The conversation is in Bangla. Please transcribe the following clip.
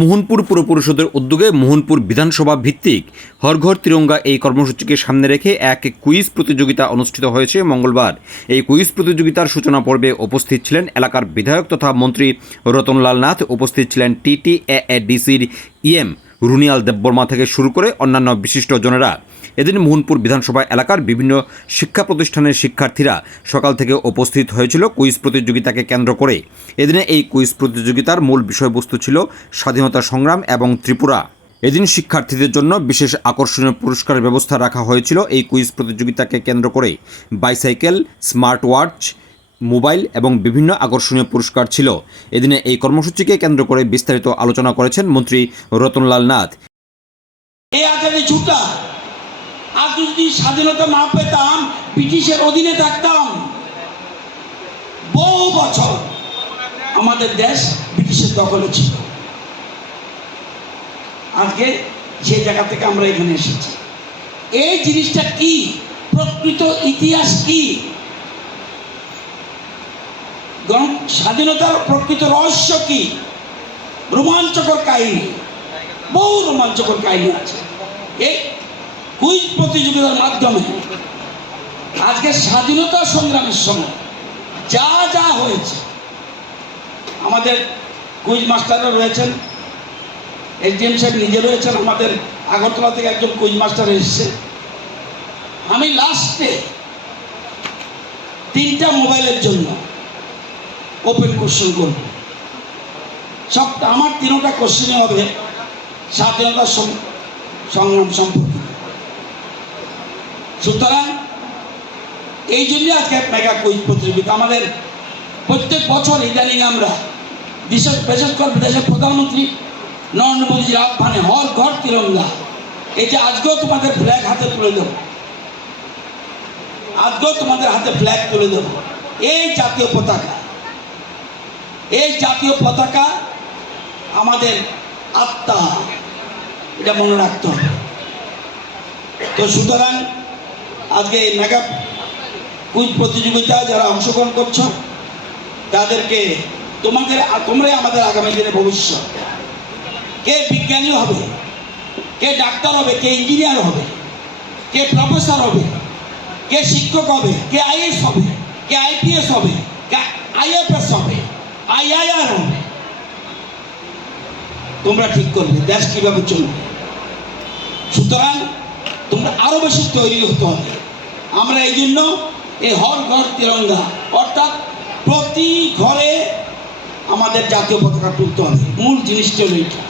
মোহনপুর পুর পরিষদের উদ্যোগে মোহনপুর বিধানসভা ভিত্তিক হরঘর তিরঙ্গা এই কর্মসূচিকে সামনে রেখে এক কুইজ প্রতিযোগিতা অনুষ্ঠিত হয়েছে মঙ্গলবার। এই কুইজ প্রতিযোগিতার সূচনা পর্বে উপস্থিত ছিলেন এলাকার বিধায়ক তথা মন্ত্রী রতনলাল নাথ, উপস্থিত ছিলেন টিটি ডিসির ইএম রুনিয়াল দেববর্মা থেকে শুরু করে অন্যান্য বিশিষ্ট জনেরা। এদিন মোহনপুর বিধানসভা এলাকার বিভিন্ন শিক্ষা প্রতিষ্ঠানের শিক্ষার্থীরা সকাল থেকে উপস্থিত হয়েছিল কুইজ প্রতিযোগিতাকে কেন্দ্র করে। এদিনে এই কুইজ প্রতিযোগিতার মূল বিষয়বস্তু ছিল স্বাধীনতা সংগ্রাম এবং ত্রিপুরা। এদিন শিক্ষার্থীদের জন্য বিশেষ আকর্ষণীয় পুরস্কারের ব্যবস্থা রাখা হয়েছিল এই কুইজ প্রতিযোগিতাকে কেন্দ্র করে। বাইসাইকেল, স্মার্ট ওয়াচ মোবাইল এবং বিভিন্ন আকর্ষণীয় পুরস্কার ছিল। এদিনে এই কর্মসূচিকে কেন্দ্র করে বিস্তারিত আলোচনা করেছেন মন্ত্রী রতনলাল নাথ। স্বাধীনতা না পেতাম, ব্রিটিশের অধীনে থাকতাম। বহু বছর আমাদের দেশ ব্রিটিশের দখলে ছিল। আজকে সেই জায়গা থেকে আমরা এখানে এসেছি। এই জিনিসটা কি? প্রকৃত ইতিহাস কি? স্বাধীনতার প্রকৃত রহস্য কি? রোমাঞ্চকর কাহিনী। বহু রোমাঞ্চকর কাহিনী আছে। এই কুইজ প্রতিযোগিতার মাধ্যমে আজকে স্বাধীনতা সংগ্রামের সময় যা যা হয়েছে, আমাদের কুইজ মাস্টাররা রয়েছেন এসডিএম সাহেব নিজে রয়েছেন, আমাদের আগরতলা থেকে একজন কুইজ মাস্টার এসেছে। আমি লাস্টে তিনটা মোবাইলের জন্য ওপেন কোশ্চেন করব। সবটা আমার তিনটা কোশ্চেনে হবে স্বাধীনতা সংগ্রাম সম্পর্কে। সুতরাং, এই জন্য আজকে মেগা কুইজ প্রতিযোগিতা। আমাদের প্রত্যেক বছর ইদানিং আমরা বিশেষ বিশেষ করে দেশের প্রধানমন্ত্রী নরেন্দ্র মোদীজির আহ্বানে হর ঘর তিরঙ্গা। এই যে আজকেও তোমাদের ফ্ল্যাগ হাতে তুলে দেবো। আজকেও তোমাদের হাতে ফ্ল্যাগ তুলে দেবো। এই জাতীয় পতাকা। এই জাতীয় পতাকা আমাদের আত্মা, এটা মনে রাখতে হবে। তো সুতরাং আজকে এই মেগা কুইজ প্রতিযোগিতায় যারা অংশগ্রহণ করছ, তাদেরকে তোমাদের, তোমরাই আমাদের আগামী দিনে ভবিষ্যৎ। কে বিজ্ঞানী হবে, কে ডাক্তার হবে, কে ইঞ্জিনিয়ার হবে, কে প্রফেসর হবে, কে শিক্ষক হবে, কে আইএস হবে, কে আইপিএস হবে, কে আইএফএস হবে। আইআইআর আর তোমরা ঠিক করবে, দেশ কীভাবে চলবে। সুতরাং তোমরা আরও বেশি তৈরি হতে হবে। আমরা এই জন্য এই হর ঘর তিরঙ্গা, অর্থাৎ প্রতি ঘরে আমাদের জাতীয় পতাকা তুলতে হবে। মূল জিনিসটা হলো এইটা।